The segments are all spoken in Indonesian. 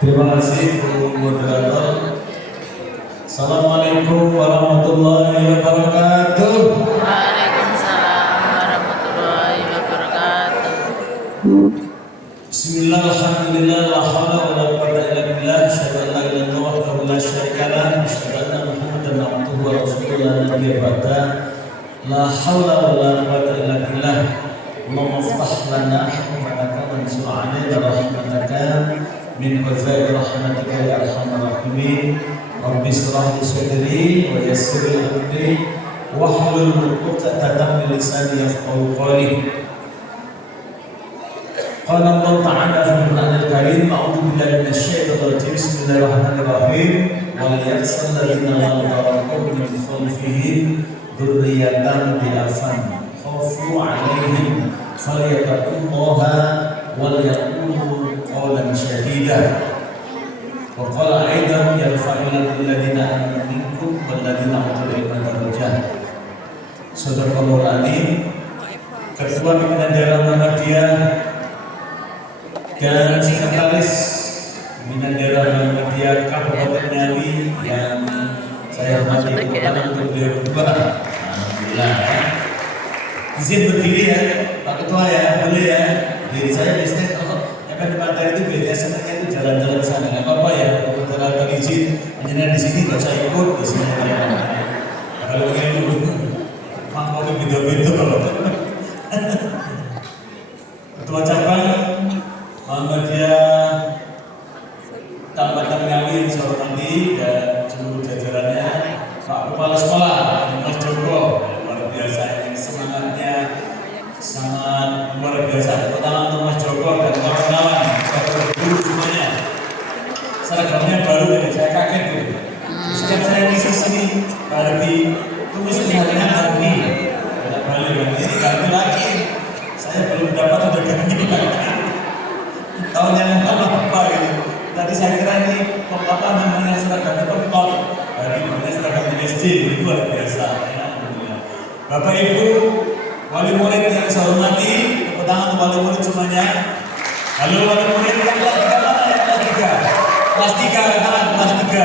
Terima kasih Bu Moderator. Assalamualaikum warahmatullahi wabarakatuh. Waalaikumsalam warahmatullahi wabarakatuh. Bismillah, alhamdulillah, la hawla wa la quwwata illa billah, asyhadu an la ilaha illallah wahdahu la syarika lah, asyhadu anna Muhammadan abduhu wa rasuluhu la nabiyya ba'da. La hawla wa la quwwata illa billah. Allahumma iftah lana rahmataka wa ansur 'alaina rahmataka min khazaini rahmatika ya arhamar rahimin. Rabbi shrah li sadri wa yassir li amri wahlul 'uqdatam min lisani yafqahu qawli. Qala Allah Ta'ala fil Qur'anil Karim, a'udzu billahi minasyaitonir rajim. Bismillahirrahmanirrahim. Wal yakhshal ladzina la yarqubuna min khalfihim dzurriyyatan bi'afan khafu 'alaihim falyattaqullaha wal yaqulu qawlan shadida. Wa qala aidan yarfa'illahu alladziina aamanu minkum wal ladziina utul ilma darajat. Sadaqallahul azim. Ketua Pimpinan Daerah Muhammadiyah dan Sekretaris Pimpinan Daerah Muhammadiyah Kabupaten Ngawi yang saya hormati untuk beliau berdua. Alhamdulillah ya. Izin berdiri ya Pak Ketua ya, boleh ya. Jadi saya biasanya kalau di Pantai itu biasanya senangnya itu jalan-jalan sana, nggak apa-apa ya. Kalau izin, hanya di sini nggak usah ikut di sini. Kalau kayak itu, mau beda-beda kalau. Ketua cabang Muhammadiyah Kabupaten Ngawi yang saya hormati dan seluruh jajarannya, Pak Kepala Sekolah Mas Joko, luar biasa yang semangatnya sangat luar biasa. Pertama untuk Mas Joko dan kawan-kawan, guru semuanya. Seragamnya baru ini, saya kaget tuh. Setiap saya di sini, berarti tulisnya Harni, tidak balik lagi, ganti lagi. Saya belum dapat udah ganti lagi. Tahun yang apa gitu. Tadi saya kira ini apa namanya seragamnya top, dari mana seragam SD luar biasa. Ya, Bapak Ibu wali murid yang saya hormati, tepuk tangan untuk wali murid semuanya. Halo wali murid yang kelas 3 mana ya? Kelas 3. Kelas 3 katakan kelas 3.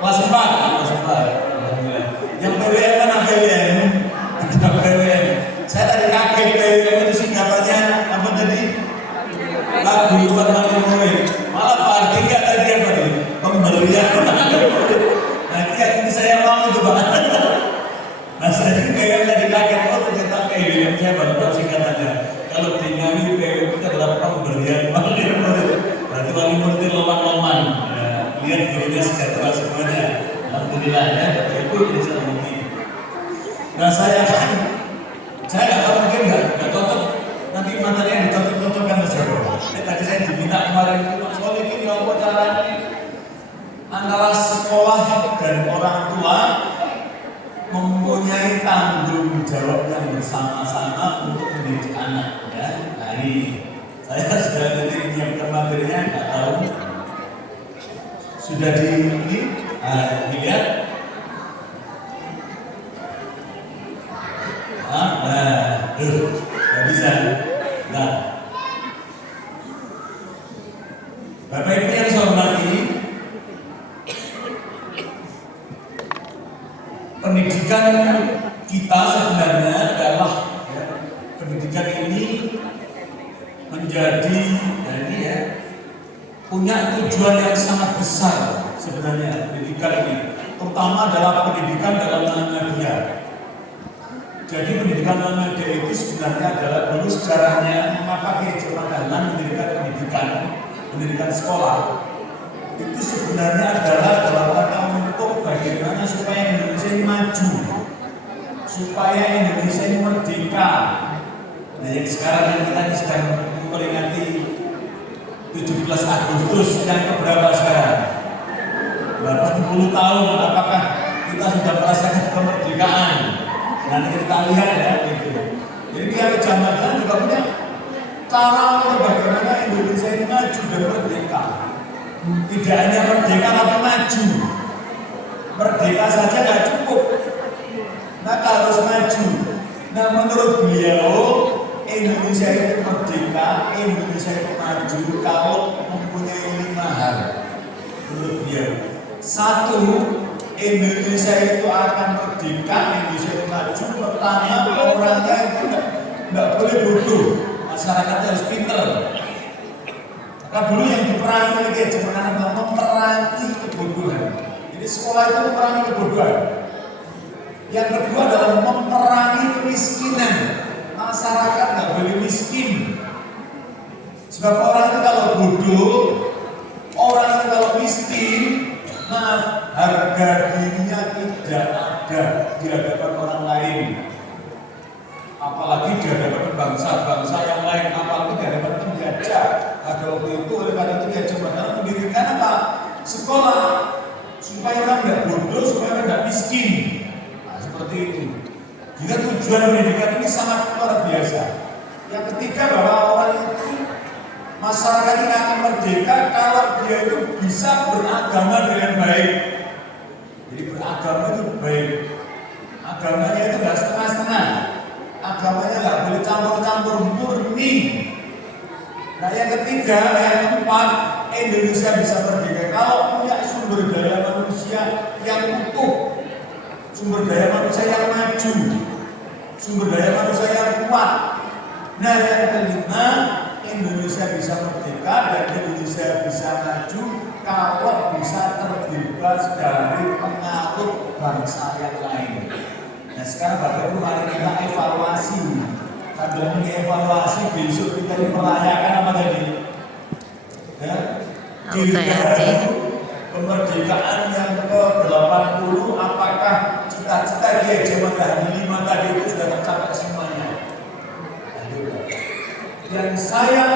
Kelas 4. Alhamdulillah. Yang PWN mana PWN? PWN. Saya tadi kaget PWN itu singkatannya apa tadi? Lagu buat wali murid. Malah Pak Ardi enggak tadi apa nih? Pembelian. Nanti ini saya mau itu Pak. Nah saya juga yang tadi kaget, oh ternyata PWN saya baru tahu singkatannya. Kalau di Ngawi PWN itu adalah pemberian wali murid. Berarti wali murid itu loman-loman. Ya, lihat gurunya sejahtera semuanya. Alhamdulillah ya, Bapak Ibu yang saya hormati. Nah saya nggak tahu mungkin nggak cocok nanti materinya dicocok-cocokkan Mas Joko. Tadi saya diminta kemarin Pak Solikin ya apa caranya antara sekolah dan orang tua mempunyai tanggung jawab yang bersama-sama untuk mendidik anak ya. Nah ini saya sudah tadi menyiapkan materinya, nggak tahu sudah dilihat. Nggak bisa. Nah, Bapak Ibu yang saya hormati, pendidikan kita sebenarnya adalah pendidikan ini menjadi punya tujuan yang sangat besar sebenarnya pendidikan ini, terutama adalah pendidikan dalam Muhammadiyah. Jadi pendidikan Muhammadiyah itu sebenarnya adalah dulu sejarahnya mengapa Kiai Dahlan mendirikan pendidikan sekolah itu sebenarnya adalah dalam rangka untuk bagaimana supaya Indonesia ini maju, supaya Indonesia ini merdeka. Nah yang sekarang kita sedang memperingati 17 Agustus yang keberapa sekarang? 80 tahun, apakah kita sudah merasakan kemerdekaan? Nanti kita lihat ya gitu. Jadi Kiai Dahlan juga punya cara untuk bagaimana Indonesia ini maju dan merdeka. Tidak hanya merdeka tapi maju. Merdeka saja nggak cukup, maka harus maju. Nah menurut beliau Indonesia itu merdeka, Indonesia itu maju kalau mempunyai bagian. Satu, Indonesia itu akan merdeka, Indonesia itu maju. Pertama, orangnya itu nggak boleh bodoh, masyarakatnya harus pinter. Maka dulu yang diperangi oleh Kiai Haji Ma'ruf adalah memerangi kebodohan. Jadi sekolah itu memerangi kebodohan. Yang kedua adalah memerangi kemiskinan. Masyarakat nggak boleh miskin. Sebab orang itu kalau bodoh, orang itu kalau miskin, maaf, harga dirinya tidak ada di hadapan orang lain. Apalagi di hadapan bangsa-bangsa yang lain, apalagi di hadapan penjajah. Pada waktu itu oleh karena itu dia coba mendirikan apa? Sekolah supaya orang tidak bodoh, supaya orang tidak miskin. Nah, seperti itu. Jika tujuan pendidikan ini sangat luar biasa. Yang ketiga bahwa orang itu masyarakat ini akan merdeka kalau dia itu bisa beragama dengan baik. Jadi beragama itu baik. Agamanya itu nggak setengah-setengah. Agamanya nggak boleh campur-campur, murni. Nah yang ketiga, yang keempat, Indonesia bisa merdeka kalau punya sumber daya manusia yang utuh, sumber daya manusia yang maju, sumber daya manusia yang kuat. Nah yang kelima, Indonesia bisa merdeka dan Indonesia bisa maju kalau bisa terbebas dari pengaruh bangsa yang lain. Nah sekarang Bapak Ibu mari kita evaluasi. Sambil mengevaluasi besok kita merayakan apa tadi? Ya, dirgahkan kemerdekaan yang ke-80. Apakah cita-cita Kiai Haji Ma'ruf 5 tadi itu sudah tercapai semuanya? Yang saya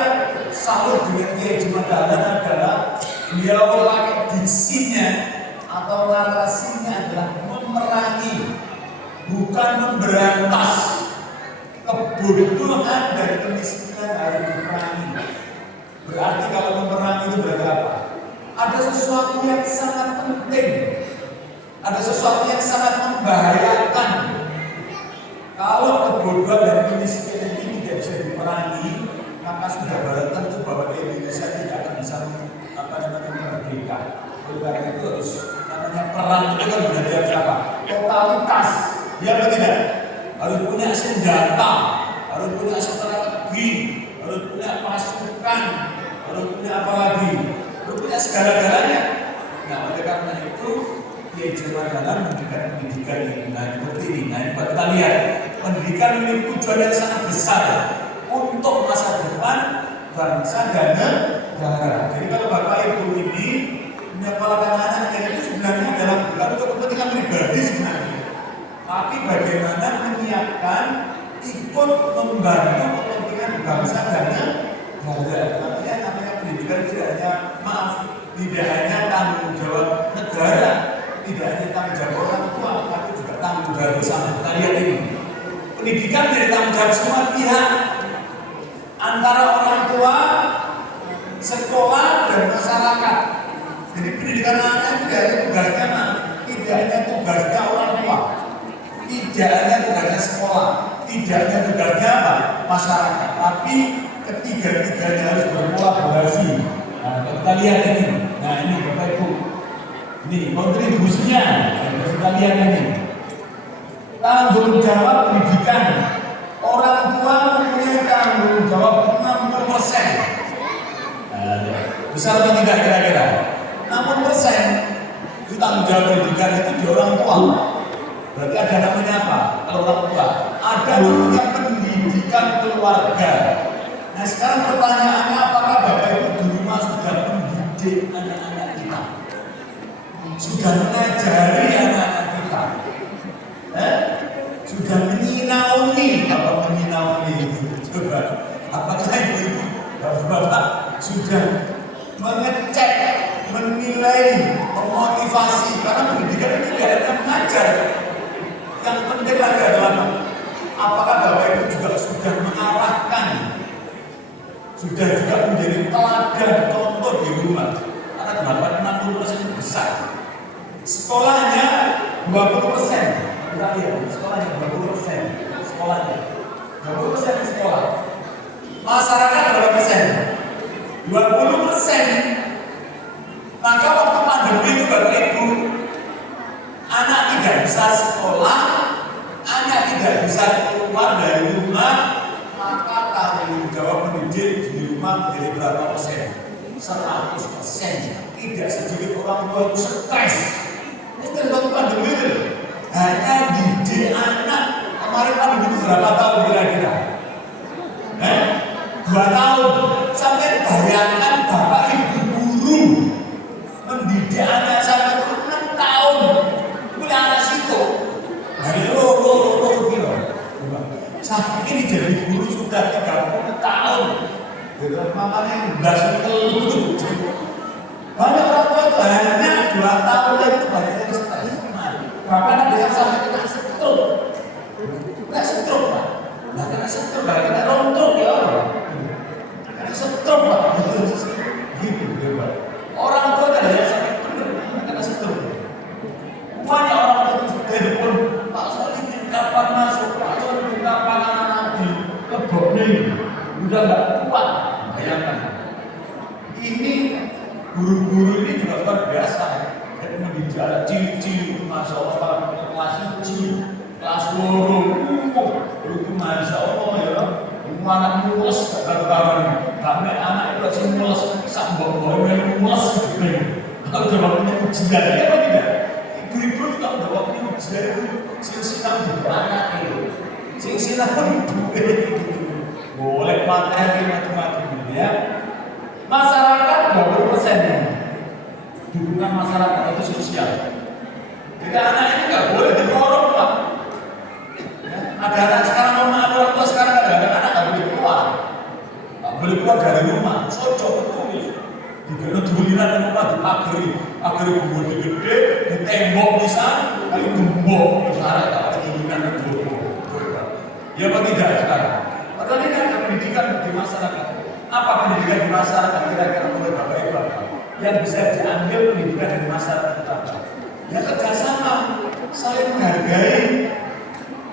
salut dengan Kiai Haji Ma'ruf adalah beliau pakai diksinya atau narasinya adalah memerangi, bukan memberantas. Kebodohan dan kemiskinan harus diperangi. Berarti kalau memerangi itu berarti apa? Ada sesuatu yang sangat penting, ada sesuatu yang sangat membahayakan. Kalau kebodohan dan kemiskinan ini tidak bisa diperangi, maka sudah barang tentu bahwa Indonesia tidak akan bisa merdeka. Oleh karena itu harus namanya perang itu kan berarti apa? Totalitas, ya atau tidak? Harus punya senjata, harus punya strategi, harus punya pasukan, harus punya apa lagi? Harus punya segala-galanya. Nah, oleh karena itu, Kiai Haji Ma'ruf memberikan pendidikan ini. Nah, seperti ini. Nah, kita lihat, pendidikan ini tujuan yang sangat besar untuk masa depan bangsa dan negara. Jadi kalau Bapak Ibu ini menyekolahkan anak-anak itu sebenarnya adalah bukan untuk kepentingan pribadi sebenarnya. Tapi bagaimana menyiapkan ikut membantu kepentingan bangsa dan negara. Makanya namanya pendidikan tidak hanya tidak hanya tanggung jawab negara, tidak hanya tanggung jawab orang tua, tapi juga tanggung jawab bersama. Kita lihat ini. Pendidikan dari tanggung jawab semua pihak, antara orang tua, sekolah dan masyarakat. Jadi pendidikan anak tidak hanya tugasnya tidak hanya tugasnya orang tua. Tidak hanya tugasnya sekolah, tidak hanya tugasnya apa? Masyarakat, tapi ketiga-tiganya harus berkolaborasi. Nah, kita lihat ini. Nah, ini Bapak Ibu. Ini kontribusinya. Kita lihat ini. Tanggung jawab pendidikan. Orang tua mempunyai tanggung jawab 60%. Nah, besar atau tidak kira-kira? 60% itu tanggung jawab pendidikan itu di orang tua. Berarti ada namanya apa? Kalau orang tua, ada namanya pendidikan keluarga. Nah sekarang pertanyaannya, apakah Bapak Ibu di rumah sudah mendidik anak-anak kita? Sudah mengajari anak-anak kita? Sudah menyinauni? Apa menyinauni itu? Coba, apakah Ibu-Ibu, Bapak sudah mengecek, menilai, memotivasi? Karena pendidikan itu tidak hanya mengajar. Yang penting lagi adalah apakah Bapak Ibu juga sudah mengarahkan, sudah juga menjadi teladan contoh di rumah. Karena 60% itu besar. Sekolahnya 20%. Kita lihat, sekolahnya 20%. Sekolahnya 20% di sekolah. Masyarakat berapa persen? 20%. Maka waktu pandemi pandemi itu Bapak Ibu, anak tidak bisa sekolah, anak tidak bisa keluar dari rumah, maka tanggung jawab pendidik di rumah menjadi berapa persen? 100%. Tidak sedikit orang tua itu stres. Ini terjadi pandemi itu. Hanya didik anak. Kemarin pandemi itu berapa tahun kira-kira? 2 tahun. Sampai bayangkan bapak ibu guru mendidik anak sampai 6 tahun. Punya anak situ. Dari loro kilo. Saat ini jadi guru sudah 30 tahun. Makanya belas telur. Banyak orang tua itu hanya 2 tahun itu banyak yang stres. Bahkan ada yang sampai kena stroke. Kena stroke Pak. Nah kena stroke, kena rontok ya orang. Kena stroke Pak. Gitu Pak. Orang tua ada yang sampai kena stroke. Banyak orang tua itu telepon, Pak Solihin kapan masuk, Pak Solihin kapan anak-anak di keboknya udah nggak kuat. Bayangkan. Ini guru-guru ini juga luar biasa. Jadi mendidik anak cilik-cilik itu Masya Allah, kelas 1, kelas 2, itu Masya Allah ya. Anak mulus, kata-kata kami anak itu masih mulus, sambok-bok yang mulus. Kalau coba punya ujian, ya apa tidak? Ibu-ibu juga udah waktu ujian itu, sing-sinang juga anak itu. Sing-sinang itu. Boleh materi macam-macam ya. Masyarakat 20% dukungan masyarakat itu sosial. Jadi anak ini nggak boleh dikorok Pak. Ya, ada anak sekarang orang tua sekarang ada anak nggak boleh keluar, nggak boleh keluar dari rumah. Sojok itu di dulinan rumah dipagari gede, di tembok bisa, kali gembok masyarakat ada dulinan itu. Ya apa tidak sekarang? Padahal ini ada pendidikan di masyarakat. Apa pendidikan di masyarakat kira-kira oleh Bapak Ibu yang bisa diambil pendidikan dari masyarakat kita? Ya kerjasama, saling menghargai,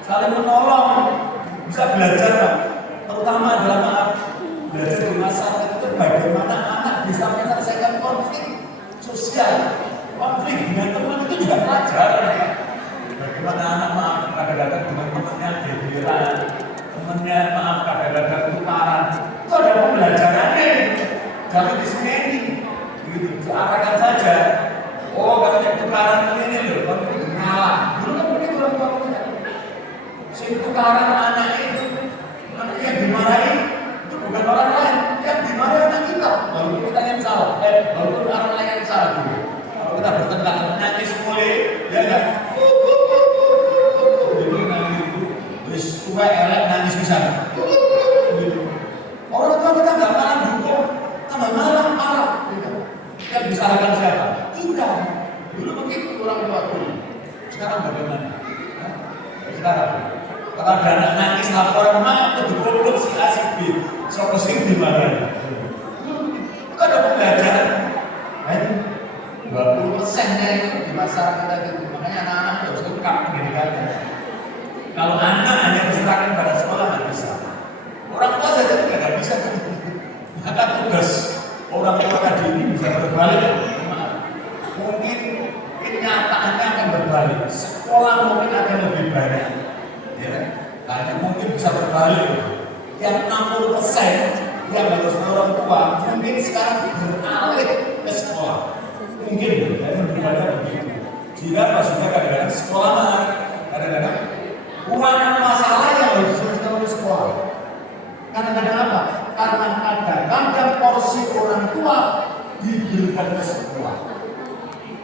saling menolong, bisa belajar Pak. Terutama adalah belajar di masyarakat itu bagaimana anak bisa menyelesaikan konflik sosial, konflik dengan teman itu juga pelajaran. Bagaimana anak kadang-kadang dengan temannya gegeran, temannya kadang-kadang tukaran. Itu ada pembelajarannya. Jangan disini gitu, arahkan saja. Oh, katanya tukaran ini loh, kalau itu ngalah. Dulu kan begitu orang tua kita. Si tukaran anak itu, anak yang dimarahi itu bukan orang lain, yang dimarahi anak kita. Baru kita yang salah, baru orang lain yang salah dulu. Kalau kita bertengkar, nangis mulai, ya kan? Jadi nangis itu, terus tua elek nangis bisa. Orang tua kita nggak malah dukung, tambah malah marah. Yang disalahkan siapa? Kita. Dulu begitu orang tua dulu. Sekarang bagaimana? Sekarang, kalau ada anak nangis laporan mah itu dikumpul si A si B, so sing di mana? Itu ada pembelajaran. 20%-nya itu di masyarakat kita gitu. Makanya anak-anak harus lengkap pendidikannya. Kalau anak hanya diserahkan pada sekolah nggak bisa. Orang tua saja juga nggak bisa. Maka tugas orang tua tadi ini bisa berbalik. Mungkin kenyataannya akan berbalik. Sekolah mungkin akan lebih banyak. Ya, karena mungkin bisa berbalik. Yang 60% yang harus orang tua mungkin sekarang beralih ke sekolah. Mungkin ya, berbalik begitu. Jika maksudnya kadang-kadang sekolah mana? Kadang-kadang bukan masalah yang harus diselesaikan oleh sekolah. Kadang-kadang apa? Karena kadang-kadang porsi orang tua diberikan ke sekolah.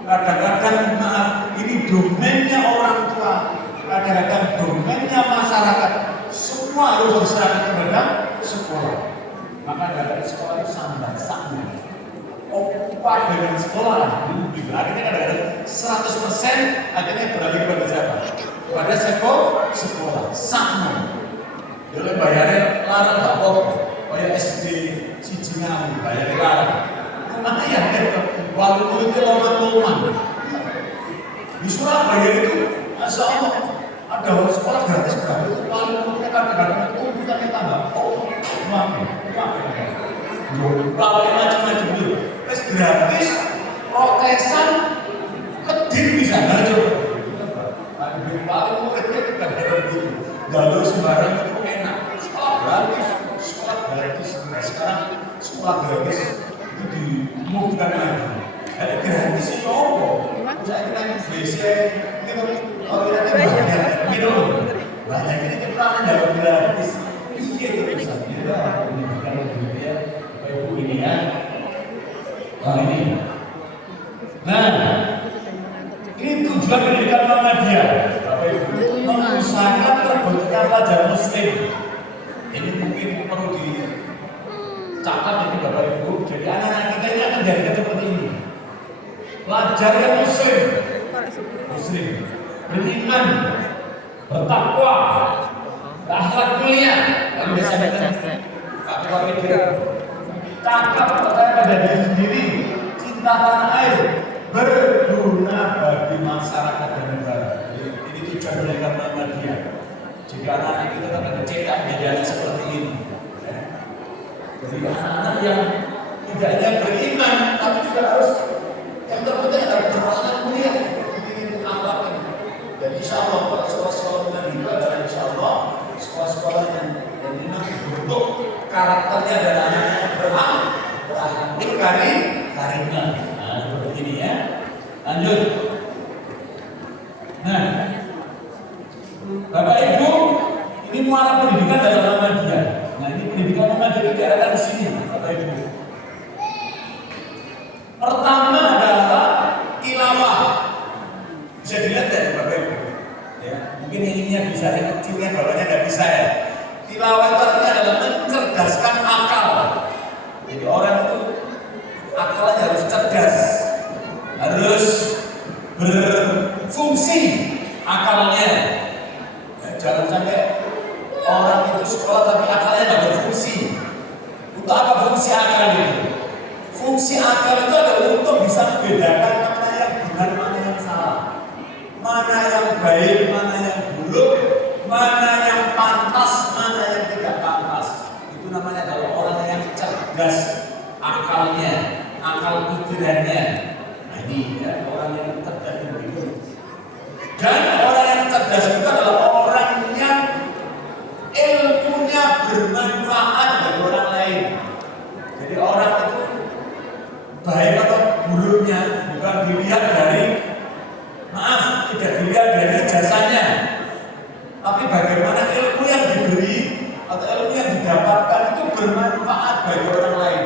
Kadang-kadang maaf, ini domainnya orang tua. Kadang-kadang domainnya masyarakat. Semua harus diserahkan kepada sekolah. Maka dari sekolah itu sama. Upah dengan sekolah akhirnya kadang-kadang 100% akhirnya beralih kepada siapa? Pada sekolah sama. Jadi bayarnya larang gak kok, kayak SD Sijingan bayarnya larang. Lumayan ya, walaupun itu loman-loman. Di Surabaya itu, Masya Allah, ada sekolah gratis itu walaupun kadang-kadang itu bukannya tambah. Oh, maafin. Lalu macam-macam itu, gratis, protesan, galau sembarang itu enak. Sekolah gratis. Sekarang sekolah gratis itu diumumkan lagi. Ada gratis itu apa? Saya kira BC itu banyak minum. Banyak ini kita dapat gratis. Iya itu misalnya pendidikan dunia Bapak Ibu ini ya. Ini. Nah, ini tujuan pendidikan Muhammadiyah, Bapak Ibu, mengusahakan terbentuknya pelajar Muslim. Ini mungkin perlu dicatat ini Bapak Ibu. Jadi anak-anak kita ini akan jadi seperti ini. Pelajar yang Muslim, beriman, bertakwa, akhlak mulia. Lalu biasanya cakap percaya pada diri sendiri, cinta tanah air, berguna bagi masyarakat dan negara. Ini tujuan pendidikan Muhammadiyah. Jika anak-anak kita akan dicetak menjadi anak seperti ini. Jadi anak-anak yang tidak hanya beriman, tapi juga harus yang terpenting adalah berakhlak mulia. Ini akhlak. Dan insya Allah pada sekolah-sekolah itu adalah insya Allah sekolah-sekolah yang memang bentuk karakternya dan anak-anak berakhlak karimah. Nah, seperti ini ya. Lanjut. Nah, Bapak Ibu, ini muara pendidikan dalam Muhammadiyah. Nah, ini pendidikan Muhammadiyah diarahkan di sini, Bapak Ibu. Pertama adalah tilawah. Bisa dilihat ya, Bapak Ibu. Ya, mungkin ininya bisa, yang kecilnya bawahnya nggak bisa ya. Tilawah itu artinya adalah mencerdaskan akal. Jadi orang itu akalnya harus cerdas, harus berfungsi akalnya. Ya, jangan sampai orang itu sekolah tapi akalnya tidak berfungsi. Untuk apa fungsi akal itu? Fungsi akal itu adalah untuk bisa membedakan mana yang benar, mana yang salah, mana yang baik, mana yang buruk, mana yang pantas, mana yang tidak pantas. Itu namanya kalau orang yang cerdas akalnya, akal pikirannya. Nah ini ya, orang yang cerdas itu. Dan orang yang cerdas itu adalah orang yang ilmunya bermanfaat bagi orang lain. Jadi orang itu baik atau buruknya bukan dilihat dari, maaf, tidak dilihat dari jasanya, tapi bagaimana ilmu yang diberi atau ilmu yang didapatkan itu bermanfaat bagi orang lain,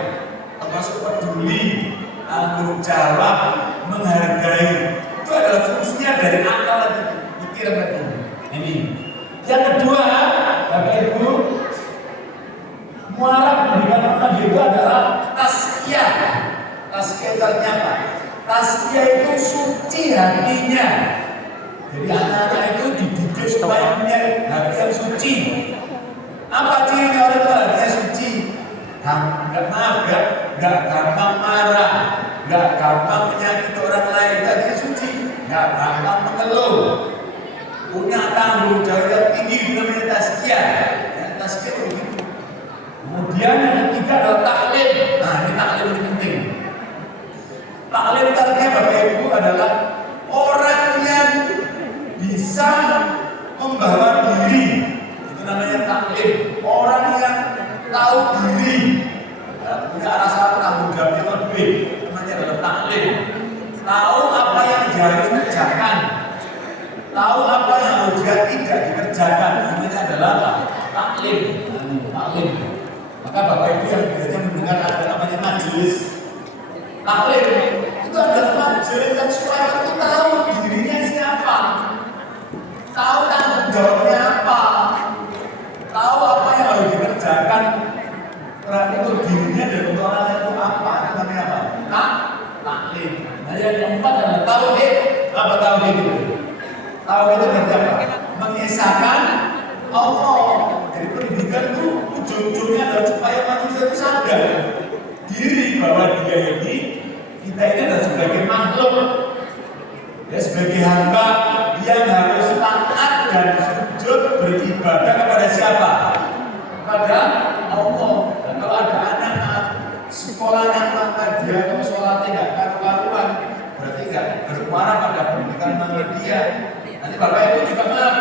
termasuk peduli, tanggung jawab, menghargai. Itu adalah fungsinya dari akal dan pikiran itu. Ini. Yang kedua, Bapak Ibu, muara pendidikan Muhammadiyah itu adalah tazkiyah. Tazkiyah itu artinya apa? Tazkiyah itu suci hatinya. Jadi anak-anak itu dididik supaya punya hati yang suci. Apa cirinya orang itu hatinya suci? Nggak gampang marah, nggak gampang menyakiti orang lain, hatinya suci. Nggak gampang mengeluh, punya tanggung jawab yang tinggi, namanya tazkiyah. Ya, tazkiyah itu begitu. Kemudian yang ketiga adalah taklim. Nah, ini taklim ini penting. Taklim artinya Bapak Ibu adalah orang yang bisa membawa diri. Itu namanya taklim. Orang yang tahu diri, punya rasa tanggung jawab yang lebih. Namanya adalah taklim. Tahu apa yang dia harus kerjakan, tahu apa yang harus dia tidak dikerjakan. Namanya adalah taklim. Taklim. Maka Bapak Ibu yang biasanya mendengar ada namanya majelis taklim, itu adalah majelis yang supaya itu tahu dirinya siapa, tahu tanggung jawabnya apa, tahu apa yang harus dikerjakan, berarti untuk dirinya dan untuk orang lain itu apa, namanya apa? Taklim. Nah yang keempat adalah tauhid. Apa tauhid itu? Tauhid itu berarti apa? Mengisahkan Allah. Jadi pendidikan itu ujung-ujungnya adalah supaya manusia itu sadar diri bahwa dia ini, kita ini adalah sebagai makhluk, ya, sebagai hamba yang harus taat dan sujud beribadah kepada siapa? Kepada Allah. Dan kalau ada anak sekolahnya Muhammadiyah atau sholatnya nggak karu-karuan, berarti nggak bermuara pada pendidikan Muhammadiyah. Nanti Bapak Ibu juga maaf,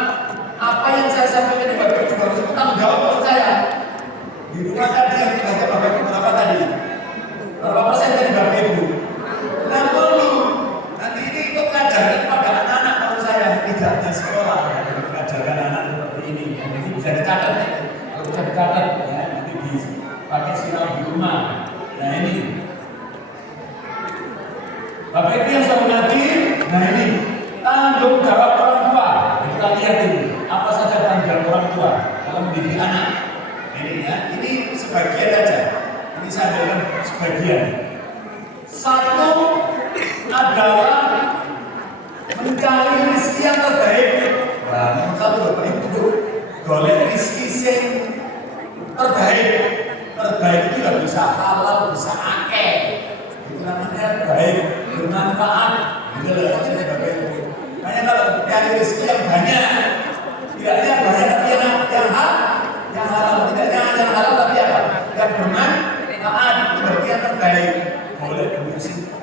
apa yang saya sampaikan harus tanggung jawab maksud saya. Di rumah tadi yang kita Bapak Ibu berapa tadi? Berapa persen dari Bapak Ibu? 60. Nanti ini ikut mengajarkan kepada anak-anak maksud saya, tidak di sekolah, mengajarkan anak seperti ini. Ini bisa dicatat ya. Kalau bisa dicatat ya, nanti dipakai silang di rumah. Nah ini. Bapak Ibu yang sudah hadir, nah ini tanggung jawab orang tua. Kita lihat dulu apa saja tanggung jawab orang tua dalam mendidik anak. Ini ya, ini sebagian aja. Ini saya berikan sebagian. Satu adalah mencari rezeki yang terbaik. Nah, nomor satu Bapak Ibu, golek rezeki yang terbaik. Terbaik itu nggak bisa halal, bisa akeh. Itu namanya baik, bermanfaat. Gitu loh maksudnya Bapak Ibu. Makanya kalau cari rezeki yang banyak, tidaknya banyak tapi yang halal, tidaknya yang halal tapi apa? Yang bermanfaat, itu berarti yang terbaik. Boleh berusaha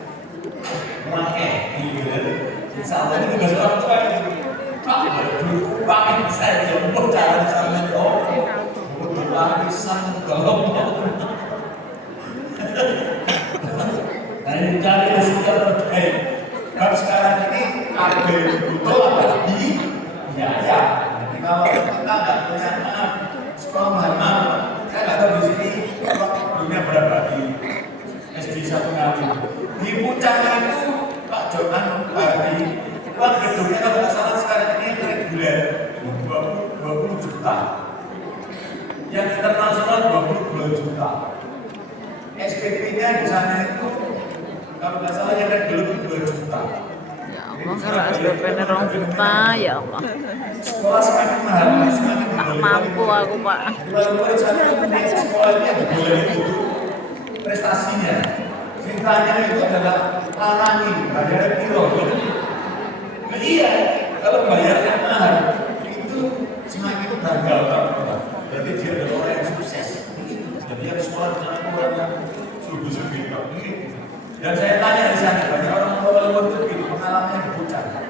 memakai, gitu. Insya Allah ini tugas orang tua. Pak, dulu pakai saya jomblo cara misalnya untuk warisan golong. Nah ini cari rezeki yang terbaik. Kalau sekarang ini ada betul apalagi ya. Jadi kalau kita nggak punya sekolah mahal, saya nggak tahu di sini dunia berapa di SD 1 kali. Di Puncak itu Pak Jonan Bari, uang gedungnya kalau nggak salah sekarang ini reguler 20 juta. Yang internasional 22 juta. SPP-nya di sana itu kalau nggak salah yang reguler 2 juta. Ya Allah, kalau SPP-nya 2 juta, ya Allah. Sekolah semakin mahal, semakin Tak mampu aku Pak. Murid saya punya sekolah ini yang boleh itu prestasinya. Ceritanya itu adalah lanangi, bayar kilo. Iya, kalau bayarnya mahal itu semakin gagal kan. Berarti dia adalah orang yang sukses. Jadi yang sekolah di sana orang yang sungguh-sungguh begitu. Dan saya tanya di sana banyak orang tua itu begitu pengalamannya di Puncak.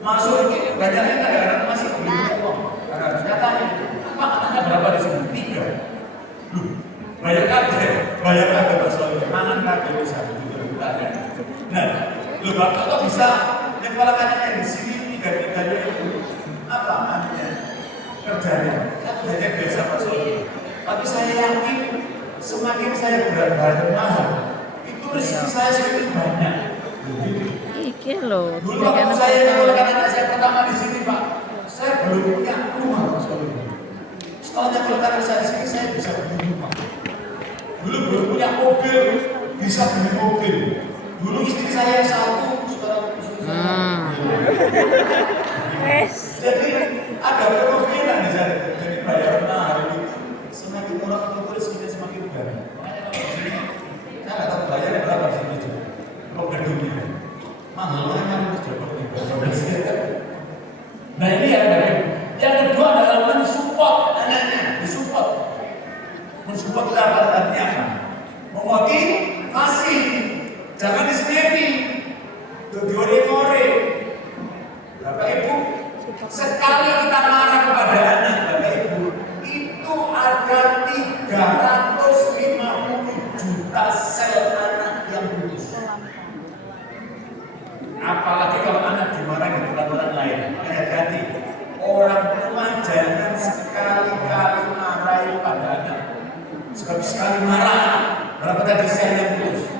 Masuk ini banyaknya kadang-kadang masih belum uang. Karena ternyata Pak anaknya berapa di sini? 3. Bayar kabel soalnya mangan kabel bisa gitu ya. Nah, lu Bapak kok bisa nyekolahkan anaknya di sini 3-3 itu apa namanya kerjanya? Saya kerjanya biasa Pak soalnya. Tapi saya yakin semakin saya berat-berat mahal itu rezeki saya semakin banyak. Iki loh, Dulu waktu saya nyekolahkan anak saya pertama di sini Pak, saya belum punya rumah Pak soalnya. Setelah nyekolahkan anak saya di sini saya bisa beli rumah. Dulu belum punya mobil, bisa beli mobil. Dulu istri saya satu, saudara jadi ada kemungkinan di sana. Jadi bayar mahal ini semakin murah untuk rezekinya semakin banyak. Makanya kalau di sini saya nggak tahu bayarnya berapa sih itu. Kalau gedungnya mahalnya kan coba Nah ini yang kedua adalah mensupport anaknya, disupport. Mensupport itu artinya apa? Memotivasi, jangan diseneni, diore-ore. Bapak Ibu, sekali kita marah kepada anak Bapak Ibu, itu ada 350 juta sel anak yang putus. Apalagi kalau anak dimarahi bukan orang lain, hati-hati. Orang tua jangan sekali-kali marahi pada anak. Sebab sekali marah, berapa tadi sel yang putus?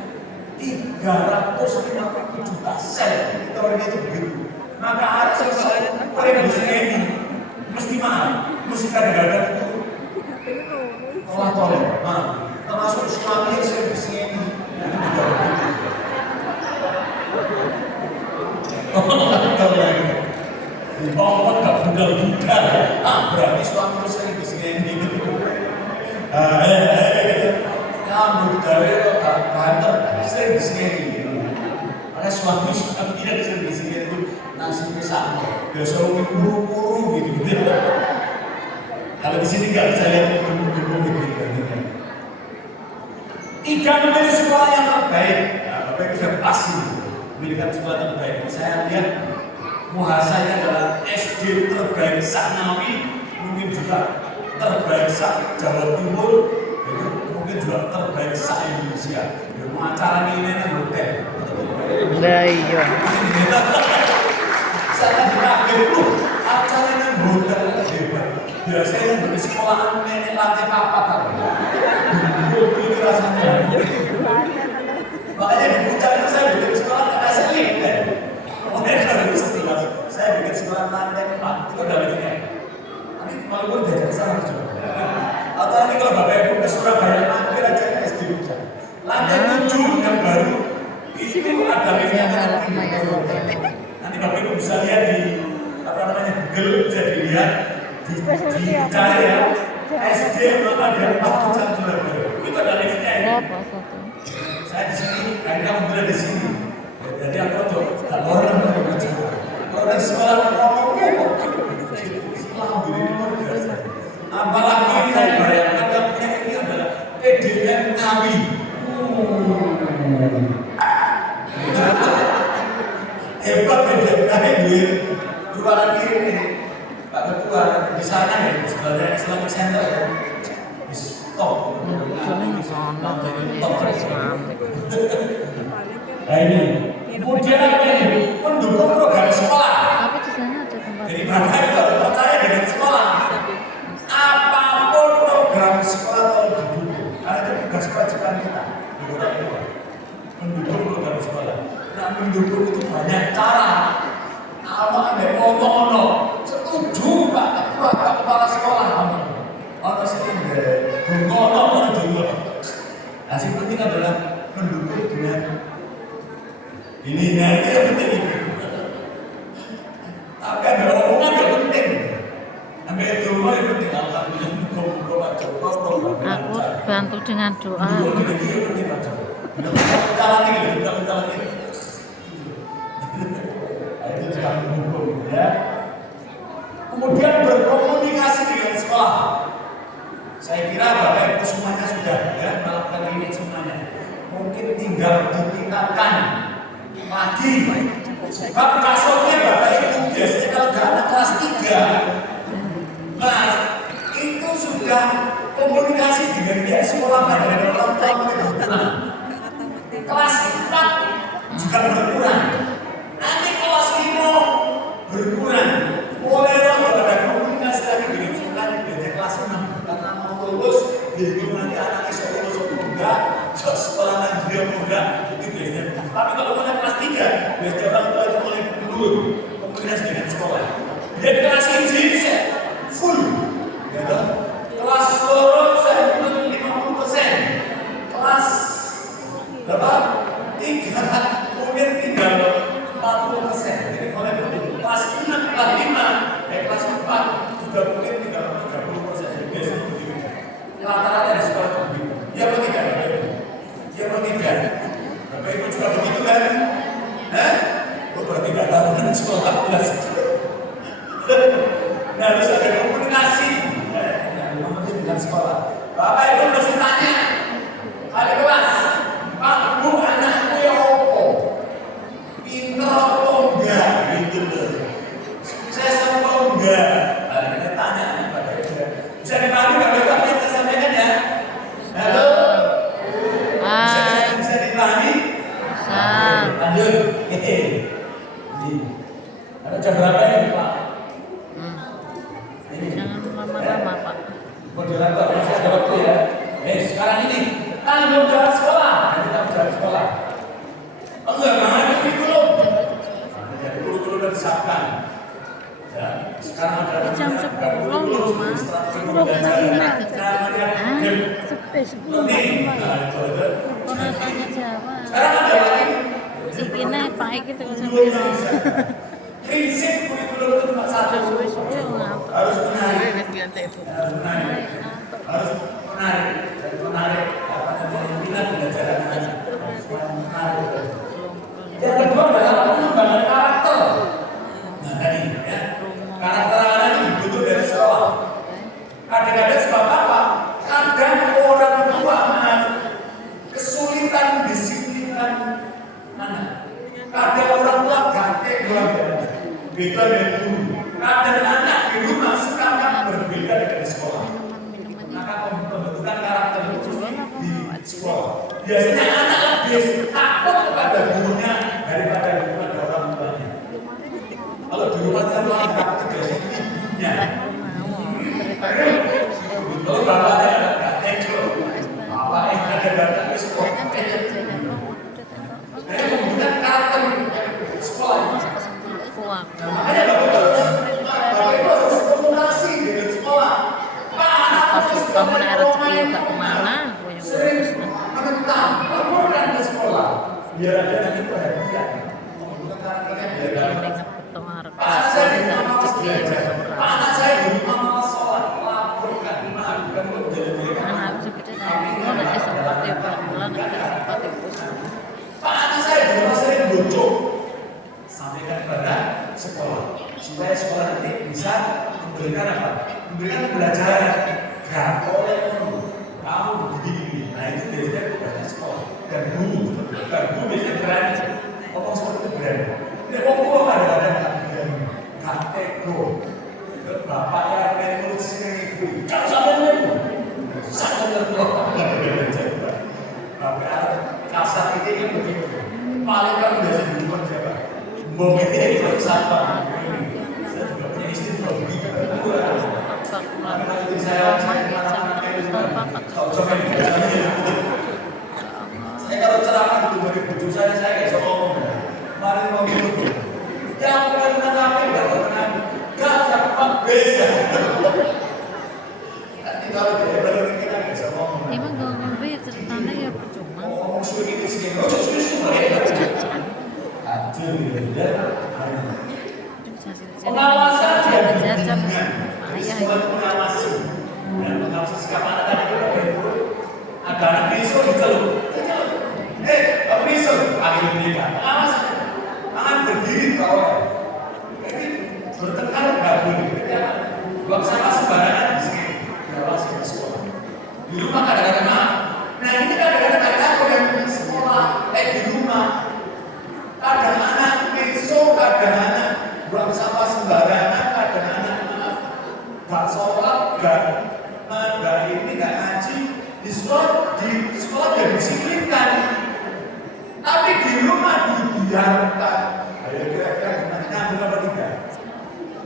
350 juta sel. Itu orangnya itu begitu. Maka harus orang yang ini mesti mahal, mesti kadang-kadang itu tolak. Termasuk suami yang sering disini. Bawang gak budal-budal, berarti suami lu sering disini gitu. Kamu budalnya kok gak banter, sering disini. Makanya suami-suaminya sering disini itu nasi pisang, biasa buru-buru gitu. Kalau di sini gak bisa lihat buru-buru gitu. Tiga memilih sekolah yang terbaik, Bapak Ibu sudah pasti memilihkan sekolah terbaik. Saya lihat muhasanya adalah SD terbaik Sanawi, mungkin juga terbaik Jawa Timur, itu mungkin juga terbaik Indonesia. Acara ini hotel. Lah iya. Saya kaget loh, acara ini hotel hebat. Biasanya di sekolahan nenek lantai papat. Ini rasanya. Makanya di puncak itu saya bikin sekolah kata seling. Kemudian 2011 saya bikin sekolah lantai 4. Itu udah begini. Ini walaupun diajak sana juga. Atau nanti kalau Bapak Ibu ke Surabaya mampir aja ke SD Puncak. Lantai 7 yang baru itu ada liftnya. Nanti Bapak Ibu bisa lihat di apa namanya Google, bisa dilihat dicari ya. SD ada 4 Puncak Surabaya. Itu ada liftnya ini. Saya di sini, akhirnya kamu di sini. Jadi aku tuh tak orang kalau di sekolah ngomong sekolah begini luar biasa. Apalagi yang bayangkan yang punya ini adalah PDN kami. Hebat PDN kami di luar ini. Pak Ketua di sana ya, sebenarnya Islamic Center ya. Stop. Nah ini, kemudian apa ini? Mendukung program sekolah. Tapi di sana ada tempat. Jadi Bapak Ibu harus percaya dengan sekolah. Apapun program sekolah harus didukung. Karena itu tugas kewajiban kita di kota tua. Mendukung program sekolah. Nah mendukung itu banyak cara. Kalau ada ngomong-ngomong, setuju Pak Ketua, Pak Kepala Sekolah. Orang sehingga ngomong-ngomong dulu. Nah yang penting adalah mendukung dengan ini yang penting. Tapi ada omongan yang penting. Ambil itu yang penting. Aku bantu dengan doa. Kemudian berkomunikasi dengan sekolah. Saya kira Bapak Ibu semuanya sudah ya melakukan ini semuanya. Mungkin tinggal ditingkatkan lagi. Sebab kasusnya Bapak Ibu biasanya kalau udah anak kelas 3, nah itu sudah komunikasi dengan dia sekolah dan orang tua berkurang. Kelas 4 juga berkurang. Nanti kelas 5 berkurang. Mulai ada komunikasi lagi dengan sekolah di kelas 6 karena mau lulus, jadi nanti anaknya bisa lulus enggak, sekolah dia enggak, itu biasanya. Tapi kalau mulai kelas 3, biasanya orang tua itu mulai dulu komunikasi dengan sekolah. Dia kelas 1 full, gitu. Kelas lorot saya butuh 50%, kelas berapa? 3 mungkin tinggal 40%. Jadi mulai kelas 6, kelas 5, kelas 4 juga mungkin tinggal 30%. Biasanya begitu. Rata-rata dari sekolah begitu. Ya apa tidak? Ya apa tidak? Bapak Ibu juga begitu kan? Oh berarti nggak tahu kan sekolah kelas. Nah harus ada komunikasi. Dengan sekolah. Bapak Ibu mesti tanya. Ada kelas. Pak Bu anakku ya opo? Pinter opo enggak? Gitu loh. Sukses opo enggak? Nah kita tanya Bapak Ibu. Bisa dipahami Bapak Ibu apa yang saya sampaikan ya? Halo. Bisa dipahami? Bisa. Lanjut. Ada jam berapa ini Pak? Jangan lama-lama Pak. Moderator, masih ada waktu ya. Sekarang ini tanggung jawab sekolah. Nanti tanggung jawab sekolah. Enggak, mana kurikulum? Jadi kurikulum sudah disiapkan. Ya, sekarang ada Jam 10 loh Mas. 10 kita gimana? Orang tanya jawab. Sekarang ada lagi. Sipine Pak iki teko sampeyan. Prinsip kurikulum itu cuma satu. Suwe-suwe ngapa? Harus menarik. Nah, Harus menarik. Dan menarik apa namanya minat pelajaran anak. Menarik. Yang kedua adalah pengembangan karakter. Nah tadi ya, karakter anak itu dibentuk dari sekolah. Kadang-kadang sebab apa? Kadang orang tua kesulitan mendisiplinkan anak. Kadang orang tua ganteng beda dengan guru. Kadang anak di rumah suka berbeda dengan biasanya anak lebih takut kepada gurunya daripada kepada orang tuanya. Kalau di rumah kan orang takut biasanya ibunya. Kalau bapaknya nggak tega, bapaknya ada datang ke sekolah. Bukan karakter sekolah. Makanya bapak itu harus komunikasi dengan sekolah. Kamu nak rezeki juga kemana? Sering menentang laporan ke sekolah. Biar ada lagi perhatian. Bukan karakternya biar ada. Anak saya di rumah malas belajar. Anak saya di rumah malas sholat. Laporkan bukan kok jadi. Anak seperti tadi, nanti sempat ya bulan nanti sempat ya. Anak saya di rumah sering bocor. Sampaikan kepada sekolah supaya sekolah nanti bisa memberikan apa? Memberikan pembelajaran. Gak boleh kamu begini. Nah itu biasanya tugasnya sekolah dan guru biasanya berani. Ngomong seperti itu berani. Ini ngomong kadang-kadang gak berani, gak tego. Bapaknya pengen mulut sini ibu. Kalau sampai itu, sangat terkelola. Bapak kasar ini kan begitu. Paling kan biasa di rumah siapa? Mbok ini kalau siapa? Saya juga punya istri juga begitu. Saya kalau ceramah itu bagi bujuk saya kayak ngomong. Mari ngomong dulu. Yang pernah apa enggak pernah. Gak dapat beda. Nanti kalau dia baru kita bisa ngomong. Emang gak ngomong ya ceritanya ya percuma. Ngomong sulit itu sih. Sulit pengawasan dan jajan ayah mengawasi dan mengawasi sikap anak tadi ada anak pisau dicelup pisau panggil mereka pengawasan tangan berdiri kau bertengkar nggak boleh buang sampah sembarangan di sini diawasi di sekolah di rumah kadang-kadang nah ini kadang-kadang takut yang di sekolah di rumah kadang anak pisau kadang anak buang sampah sembarangan, kadang anak gak sholat, gak ini, gak ngaji di sekolah dia disiplinkan tapi di rumah dibiarkan. Ayo kira-kira gimana nyambung apa tidak?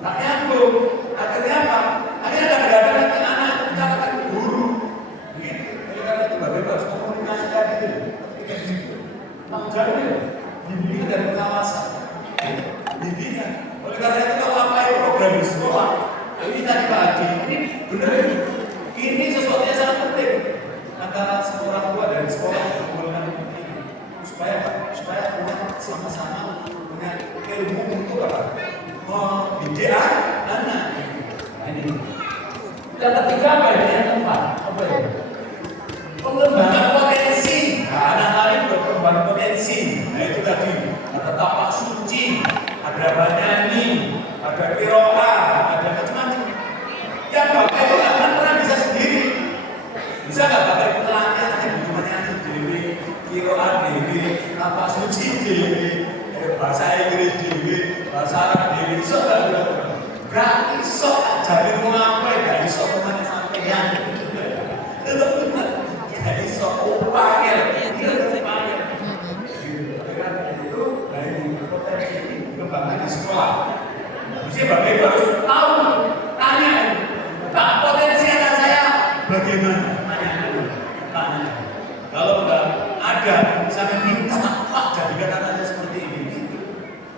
Gak nyambung. Akhirnya apa? Akhirnya kadang-kadang nanti anak menyalahkan guru begitu, kadang-kadang itu bebas komunikasi tadi gitu tanggung jawabnya dibimbingan dan pengawasan bimbingan. Oleh karena itu kalau apa program di sekolah ini tadi pagi ini benar ini sesuatu yang sangat penting antara orang tua dan sekolah mengumpulkan ini supaya apa? Supaya punya sama-sama punya ilmu untuk apa? Mendidik anak. Ini. Yang ketiga apa ini? Yang keempat apa ya? Pengembangan potensi. Anak lain berkembang potensi. Nah itu tadi ada tapak suci. Ada banyani, ada kiroa, ada macam-macam. Yang bapak itu nggak pernah bisa sendiri. Bisa nggak bapak itu latihan di rumahnya dewi, kiroa dewi, apa suci dewi, bahasa Inggris dewi, bahasa Arab dewi, so nggak iso jadi mau apa nggak iso kemana sampeyan. Itu benar, nggak iso upaya, di sekolah. Mesti bapak ibu harus tahu, tanya, Pak potensi anak saya bagaimana? Tanya. Kalau enggak ada, misalnya minta, Pak jadikan anaknya seperti ini.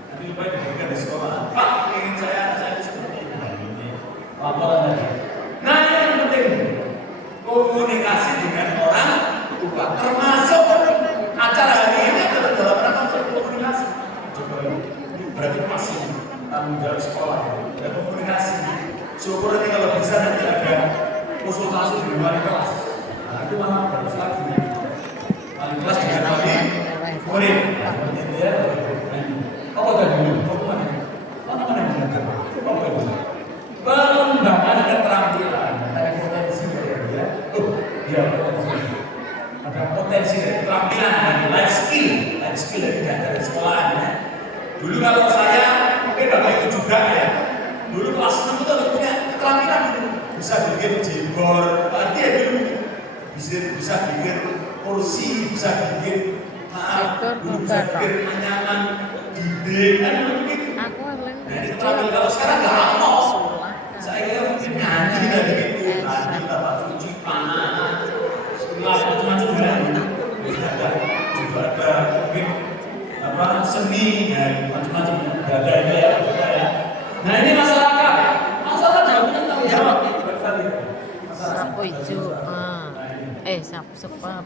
Nanti lupa diberikan di sekolah. Pak ingin saya anak saya seperti ini. Laporan lagi. Nah yang penting komunikasi dengan orang tua, termasuk acara hari ini adalah dalam rangka komunikasi. Coba berarti masih tanggung jawab sekolah dan komunikasi. Syukur nanti kalau bisa nanti ada konsultasi di luar kelas. Nah itu malah bagus lagi. Paling kelas dengan kami murid. Gitu ya. Apa tadi dulu? Apa mana? Apa mana yang benar? Apa itu? Pengembangan keterampilan. Ada potensi ya. Dia potensi. Ada potensi keterampilan dan life skill dari dari sekolahan ya. Dulu kalau saya, mungkin bapak itu juga ya. Dulu kelas 6 itu ada punya keterampilan bisa bikin jebol, tadi ya dulu bisa bikin kursi bisa bikin Syukur bisa bukan bikin nyaman dinding kan mungkin. aku paling Nah, ini kalau sekarang nggak mau. sulak. Saya kira mungkin nyanyi dan begitu, nyanyi tanpa cuci tangan, macam-macam juga ada mungkin apa seni, ya, macam-macam ada ya. Nah ini masyarakat jangan punya tanggung jawab. Sapu hijau, sapu sepap.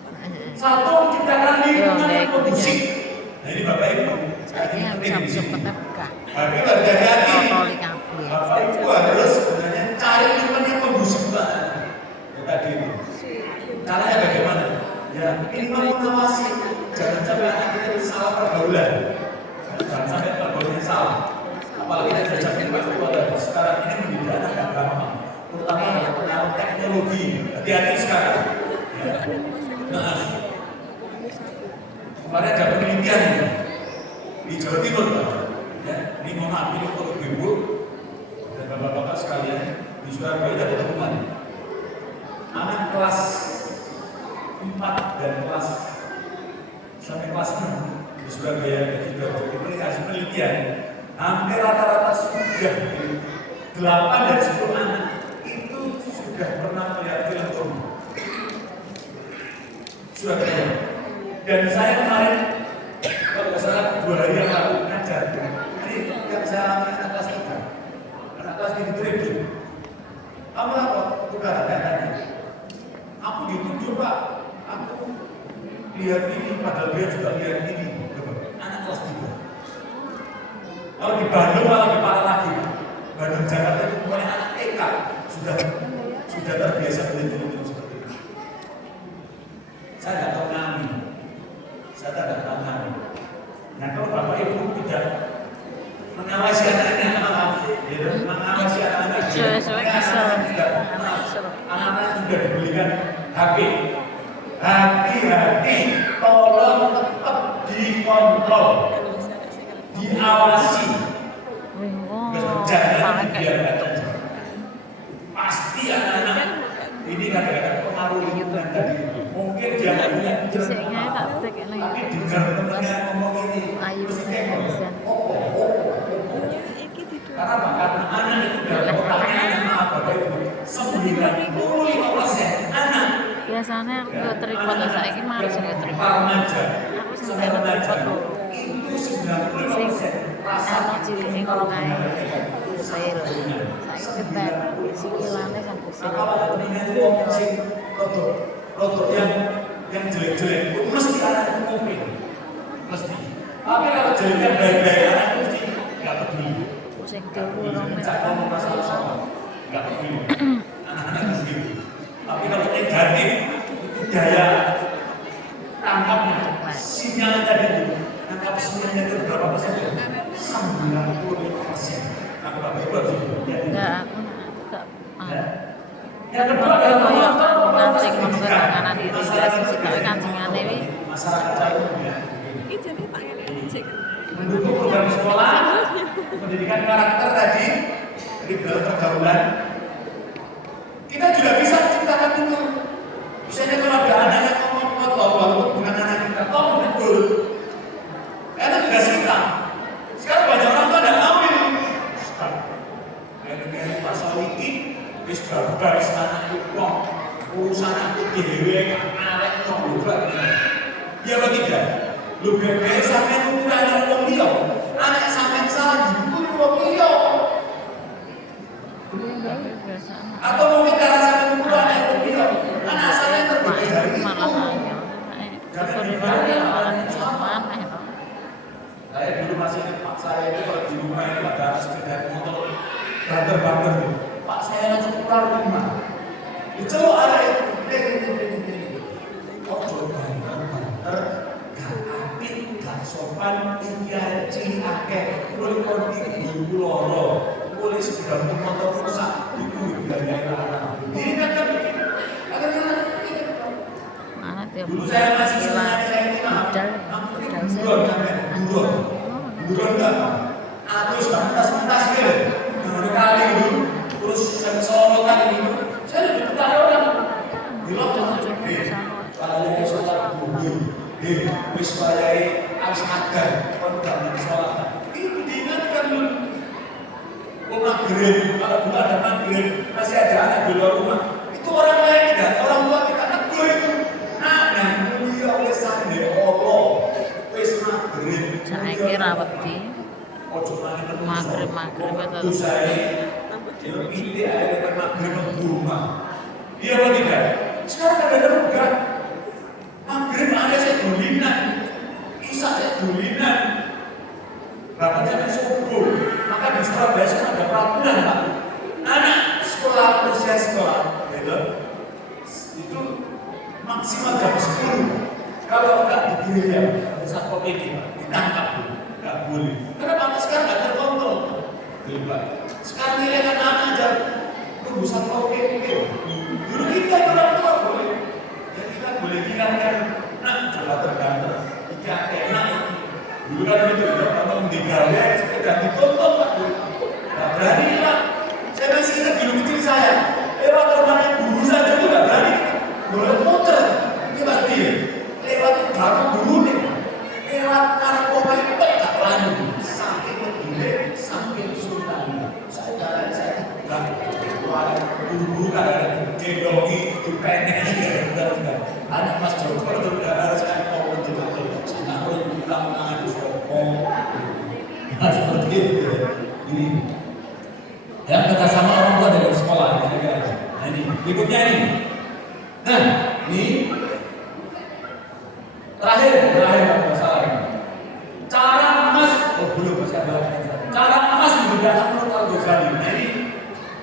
Satu menciptakan lingkungan yang kondusif. Nah ini Bapak Ibu, Ini harus sapu sepatnya buka. tapi hati-hati. Protoli kabeh. Bapak Ibu harus sebenarnya cari lingkungan yang kondusif Pak. Ya tadi itu. Caranya bagaimana? Ya ini mengawasi. Jangan sampai anak kita itu salah pergaulan. Jangan sampai pergaulannya salah. Apalagi kita belajar pada sekarang ini mendidik anak yang gampang. Terutama yang teknologi. Hati-hati sekarang. Ya. Nah, kemarin ada penelitian ini di Jawa Timur Pak. Ya, ini mohon maaf ini untuk ibu dan bapak-bapak sekalian di Surabaya ada temuan anak kelas 4 dan kelas sampai kelas 6 di Surabaya dan juga ini hasil penelitian hampir rata-rata sudah 8 dari 10 anak itu sudah pernah melihat film porno Surabaya. Dan saya kemarin kalau nggak salah 2 hari yang lalu ngajar ini yang saya alami anak kelas 3 anak kelas 3 itu ribut kamu apa? Udah tanya aku dituduh Pak aku lihat ini padahal dia juga lihat ini anak kelas 3 kalau di Bandung malah lebih parah lagi Bandung Jakarta itu pokoknya anak TK sudah terbiasa melihat film seperti itu. Saya nggak tahu nami. Nah kalau Bapak Ibu tidak mengawasi anaknya, mengawasi anak-anak anak-anak sudah dibelikan HP. Hati-hati, tolong tetap dikontrol, diawasi. Jangan dibiarkan saja. Pasti anak-anak ini kadang-kadang pengaruh lingkungan tadi. Mungkin dia nggak punya Biasanya tak tek tapi dengar temannya ngomong ini terus kayak karena apa? Karena anak itu dalam otaknya maaf Bapak Ibu 95% anak biasanya aku terima tuh saya ini harus terima remaja aku sampai terima tuh itu 90% rasa anak cilik yang kalau kayak saya kita sikilannya sampai kalau ini itu ngomong sih rotor yang jelek-jelek itu mesti anak itu ngomong mesti tapi kalau jeleknya baik-baik anak itu mesti nggak peduli pusing dulu ngomong masalah nggak peduli anak-anak itu begitu tapi kalau negatif itu daya tangkapnya sinyal tadi itu tangkap sinyalnya itu berapa persen? 90%. Aku Bapak Ibu harus enggak aku enggak yang kedua adalah kancing menurut kanan diri dia sih kalau kancingane iki masyarakat mendukung program sekolah pendidikan karakter tadi liberal pergaulan kita juga bisa menciptakan itu misalnya kalau ada anak yang ngomong kotor walaupun bukan anak kita tolong betul karena tugas kita sekarang banyak orang tuh ada ambil kayak pasal ini wis garis anak itu urusan aku dewe arek juga ya apa tidak lu bebek sampai ukuran wong liya anak sampai salah diukur wong liya atau mau kita rasakan ukuran wong liya anak sampai terbeda dari itu saya dulu masih ingat pak saya itu kalau di rumah ini ada sepeda motor banter-banter pak saya langsung pulang rumah diceluk arah itu kok coba banter gak apik gak sopan iki arek cilik akeh kuwi kon iki loro kuwi sepeda motor rusak itu biayane larang ini kan mana tiap dulu saya masih senang saya ini buron enggak atus mentas gitu kali itu terus saya solokan itu saya lebih betah orang di lokal kalau wis wayahe harus agar kon gak sholat. Itu diingatkan dulu. Oh maghrib, kalau dulu ada maghrib, masih ada anak di luar rumah. Itu orang lain tidak, orang tua kita negur itu. Nah, mulia wis sampe Allah, wis maghrib. Saiki rawat di maghrib itu saya ini air maghrib di rumah. Iya apa tidak? Sekarang ada enggak? Maghrib ada saya dulinan, isya saya dulinan. Bahkan sampai subuh. Maka di Surabaya ada peraturan Pak. Anak sekolah usia sekolah, gitu, itu maksimal jam 10. Kalau enggak diberi ya, satpol PP ditangkap, enggak boleh. Karena Pak sekarang enggak terkontrol, gitu Pak. Sekarang nilai anak aja tunggu satpol PP. Dulu kita orang tua boleh, ya kita boleh bilangkan, nak coba tergantung, jika enak. Dulu kan itu orang digawe, sepeda ditonton Pak. Nggak berani Pak. Saya masih ingat dulu kecil saya. Lewat rumahnya guru saja itu nggak berani. Boleh muter. Ini pasti. Lewat baru guru nih. Lewat arah pemain tak berani. Saking gede, saking sultan. Saya nggak guru kadang gendongi, dipenek. Anak Mas Joko itu harus saya mau betul-betul. Saya harus bilang seperti itu. Ini yang kata sama orang tua dari sekolah. Nah, ini berikutnya ini. Nah, ini terakhir masalah ini. Cara emas, belum masih ada. Cara emas menggunakan menurut Al-Ghazali. Nah, ini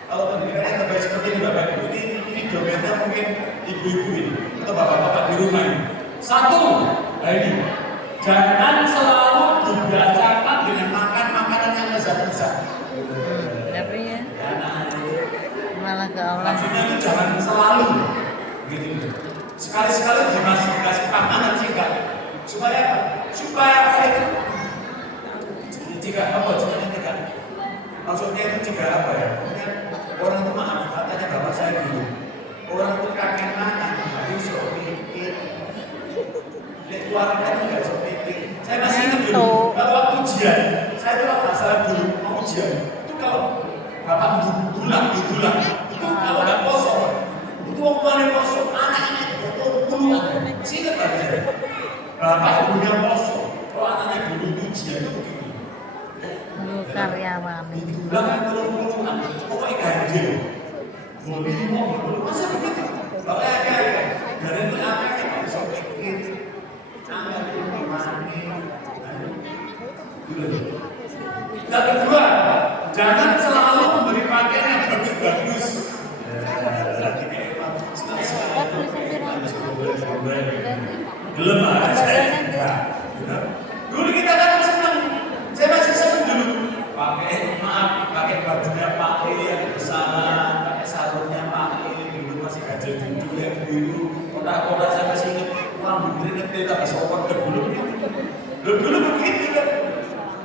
kalau pendidikan yang terbaik seperti ini Bapak Ibu, ini domainnya mungkin ibu-ibu ini atau bapak-bapak di rumah ini. Satu, nah ini. Jangan selalu dibiasakan dengan makan makanan yang lezat-lezat. Tapi ya, malah ke Allah. Maksudnya itu jangan selalu, gitu. Sekali-sekali dikasih makanan sih enggak. Supaya apa itu? Jika apa? Maksudnya itu jika apa ya? Orang itu maaf, katanya bapak saya dulu. Orang itu kakek makan, tapi sok mikir. Keluarga itu nggak seperti itu. Saya masih ingat dulu, kalau waktu ujian, saya itu waktu salah dulu mau ujian. Itu kalau bapak dulang, itu kalau nggak kosong, itu waktu ada kosong, anaknya itu puluhan. Masih ingat nggak saya? Bapak ibunya kosong, kalau anaknya dulu ujian itu begini. Karyawan. Dulang kan puluhan, pokoknya ganjil. Masa begitu? Bapak kayak dari itu anaknya nggak bisa pikir. Yang kedua, jangan selalu memberi pakaian yang bagus-bagus. Belum saya. Dulu kita kan senang. Saya masih senang dulu. Pakai bajunya pakai yang besar, pakai sarungnya pakai. Dulu masih kecil dulu yang biru. Kotak-kotak saya masih ingat. Wah, begini nanti tak bisa obat ke dulu begitu kan.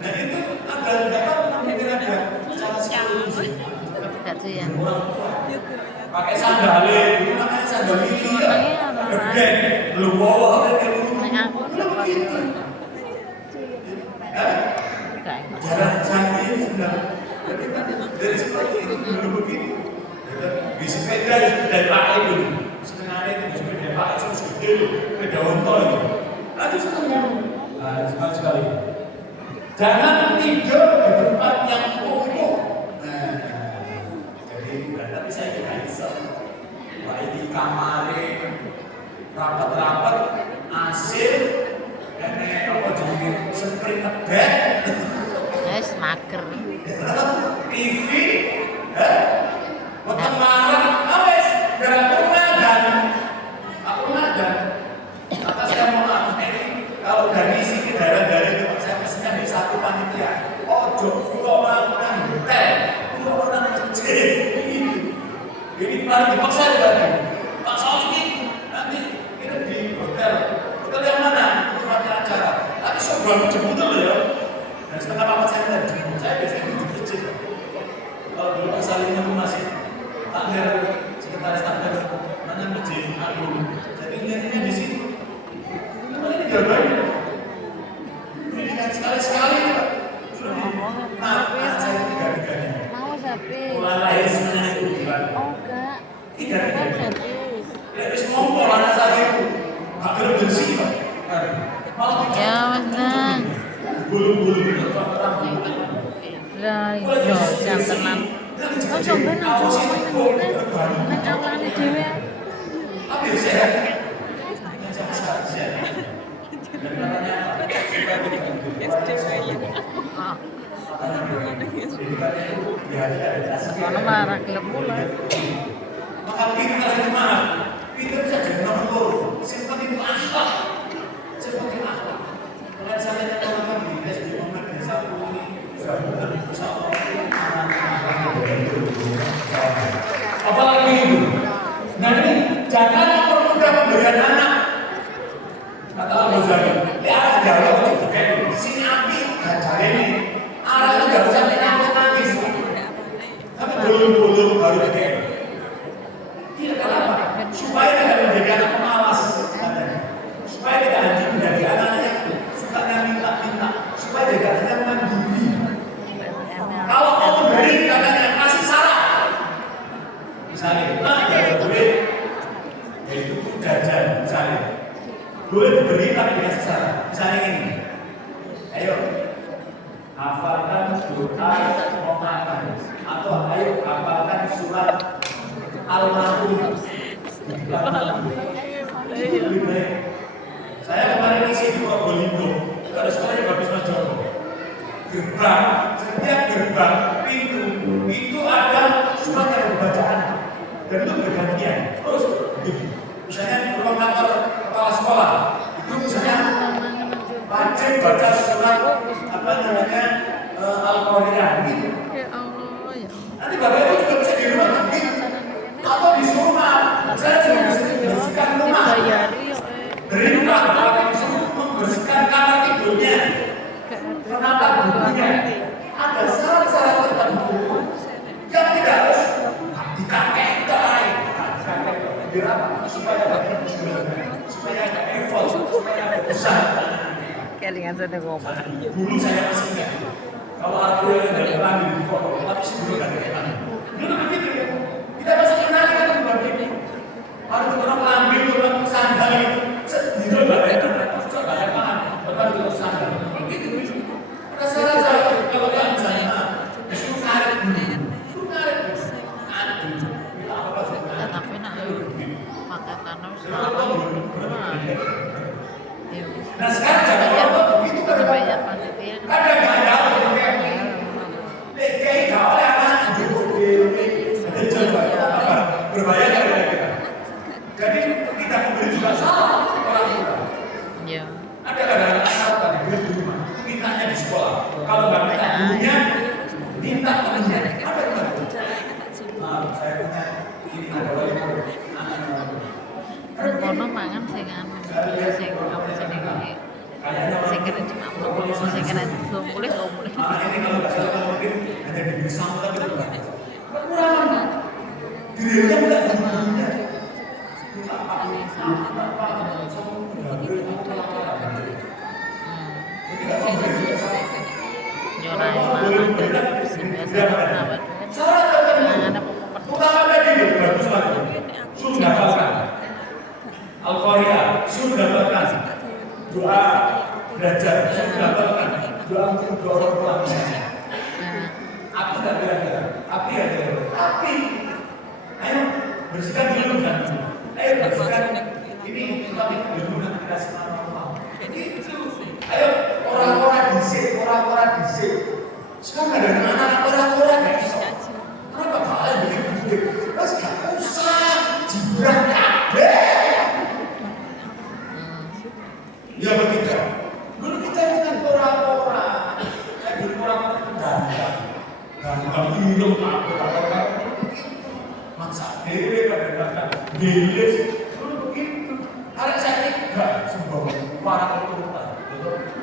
Nah itu ada nggak tahu mungkin ada cara seperti itu. Pakai sandale, dulu namanya sandal itu ya. Gede, belum bawa belum begitu. Jalan canggih sudah. Dari seperti itu dulu begitu. Di sepeda pakai dulu. Setengah itu sepeda pakai terus gede, sepeda ontol itu. Nanti setengah. Nah, sekali. Jangan tidur di tempat yang kumuh. Nah, jadi tapi saya tidak bisa. Wah ini kamarnya rapat-rapat, AC, dan apa jadi spring bed. Mager. TV, pertemanan, awes, gak aku ngadan. Kata saya mau maaf, kalau dari sini dari itu saya mestinya di satu panitia. Pulau Mangan hotel, pulau Mangan masjid. Ini baru dipaksa lagi. Pak Saud ini nanti kita di hotel. Hotel yang mana? Tempatnya acara. Tapi sebelum jemput dulu ya. Dan setengah papa saya tadi, saya biasanya di masjid. Kalau dulu kesalingnya pun masih takdir, sekretaris takdir, mana masjid, aku. Jadi ini di sini. Ini gambarnya. bulu-bulu. Lah iya jam tenan. Oh sampe nang Jawa nek awalane dhewe. Tapi sehat. Kono marah gelem mulai. Maka pintar itu mana? Pintar bisa jadi nomor 2. Simpan itu akhlak. Seperti akhlak. Kalau saya orang di desa di rumah desa ini apalagi itu. Nah ini jangan mempermudah pemberian anak. Kata Abu Ghazali, di arah Jawa itu kayak sini api gajah ini. Arah itu nggak bisa nangis. Tapi belum baru kayak. Tidak kenapa? Supaya tidak menjadi anak pemalas. Supaya tidak hanya menjadi anak-anak suka minta-minta. Supaya tidak hanya mandiri. Kalau mau memberi katanya kasih syarat. Misalnya, boleh itu jajan misalnya. Boleh diberi tapi dikasih syarat. Misalnya ini. Ayo hafalkan doa mau makan atau ayo hafalkan surat Al-Ma'un. Saya kemarin isi di Probolinggo. Ada sekolahnya bagus Mas Joko. Gerbang, setiap gerbang pintu itu ada surat yang berbacaan dan itu bergantian. Terus gitu. Misalnya ruang kantor kepala sekolah itu misalnya wajib baca surat apa namanya Al-Qur'an gitu. Ya Allah ya. Nanti bapak itu juga bisa di rumah gitu. Atau di rumah, saya juga bisa membersihkan rumah. Berimbang kalau disuruh membersihkan kamar tidurnya, menatap bukunya. Ada syarat-syarat tertentu yang tidak harus dikakai supaya ada effort, supaya ada usaha. Kelingan saya ngomong. Dulu saya masih ingat, kalau aku yang dari Bali di Kota, tapi sebelum dari Bali. Dulu begitu, kita masih kenal kan berbagi. Ada orang ambil orang sandal itu, sedih banget itu, coba ada paham, orang itu sandal, begitu. Rasa-rasa kalau yang misalnya, itu karet, Tapi nak pakai tanam selalu. Nah sekarang jangan lupa begitu kan Bayar panitia. ada gaya kayak kau oleh anak berbayar dari kita. Jadi kita memberi juga salah orang tua. Ya. Ada kadang-kadang anak tadi beri di rumah, mintanya di sekolah. Kalau nggak minta gurunya, minta temannya. Apa itu? Saya punya ini ada wali murid. Kono mangan sing anu, sing apa jenenge iki. Sing kena cuma sing kena mulih. Anak ini kalau nggak salah mungkin hanya diberi sama tapi tidak. Kekurangan. Dirinya tidak gurunya. Nyorai mangan sing biasa awet. Utama lagi bagus lagi. Sudah dapatkan Al-Qari'ah, sudah dapatkan doa belajar, sudah dapatkan doa untuk doa orang tua. Api tak kira-kira, api aja. Api. Ayo bersihkan dulu kan. Ayo bersihkan ini kami berguna kita semua. Itu. Ayo orang-orang disik. Sekarang ada anak-anak orang-orang yang bisa. Kenapa kalian begitu? Mas gak usah jibrang kabeh. Ya begitu. Dulu kita ini kan orang-orang. Orang-orang itu gampang minum apa-apa. Maksa dewe kadang-kadang gelis. Dulu begitu. Ada saya ini enggak semua para keturunan.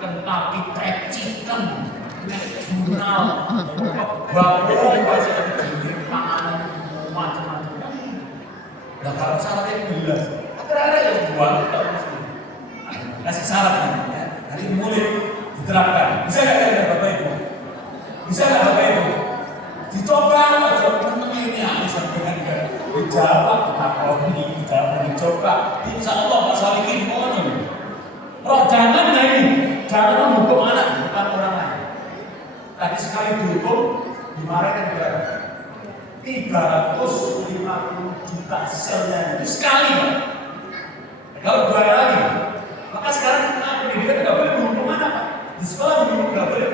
Kenaki trecikan. Jurnal, bapung, bahasa jadi panganan, macam-macam. Nah kalau syaratnya jelas, ada yang buat kita mesti kasih syarat ya. Nanti mulai diterapkan. Bisa nggak kalian Bapak Ibu? Bisa nggak Bapak Ibu? Dicoba aja teman ini harus dengan dijawab, dicoba. Insya Allah Pak Salikin mohon. Roh jangan ini, jangan menghukum anak bukan orang Nanti sekali dihukum, dimarahin kan 350 juta selnya itu sekali. Kalau 2 kali, maka sekarang pendidikan nggak boleh menghukum anak, Pak. Di sekolah menghukum nggak boleh,